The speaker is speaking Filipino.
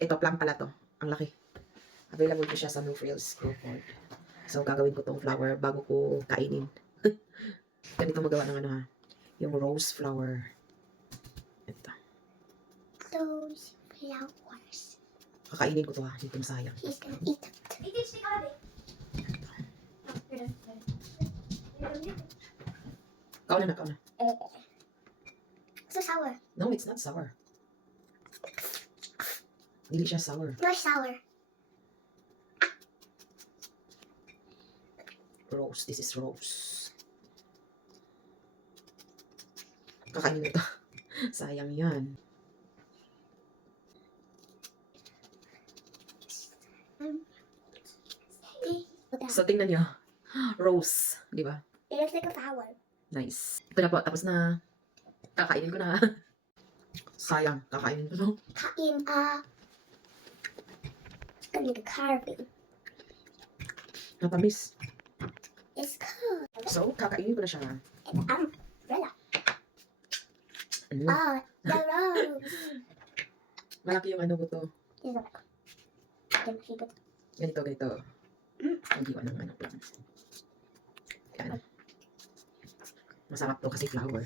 Ito, plum pala to. Ang laki. Available ko siya sa No Frills Group Mall. So, gagawin ko tong flower bago ko kainin. Ganito magawa ng ano ha. Yung rose flower. Ito. Those flowers. Kakainin ko to ha. Hindi ko masayang. He's gonna eat them. Kauna na, kauna. So sour. No, it's not sour. Hindi siya sour. No sour. Rose. This is rose. Kakainin ito. Sayang yan. So, tingnan nyo. Rose. Di ba? It looks like a flower. Nice. Ito na po. Tapos na. Kakainin ko na. Sayang. Kakainin ko to. Kain, it's gonna make a carving. Natamis. It's cool. So, kakainin ko na siya. It's umbrella. Mm. Oh, the rose. Malaki yung ano ko to. This is like, can keep it. Ganito, ganito. Hindi ko ng ano plan. Yan. Masarap to kasi flower.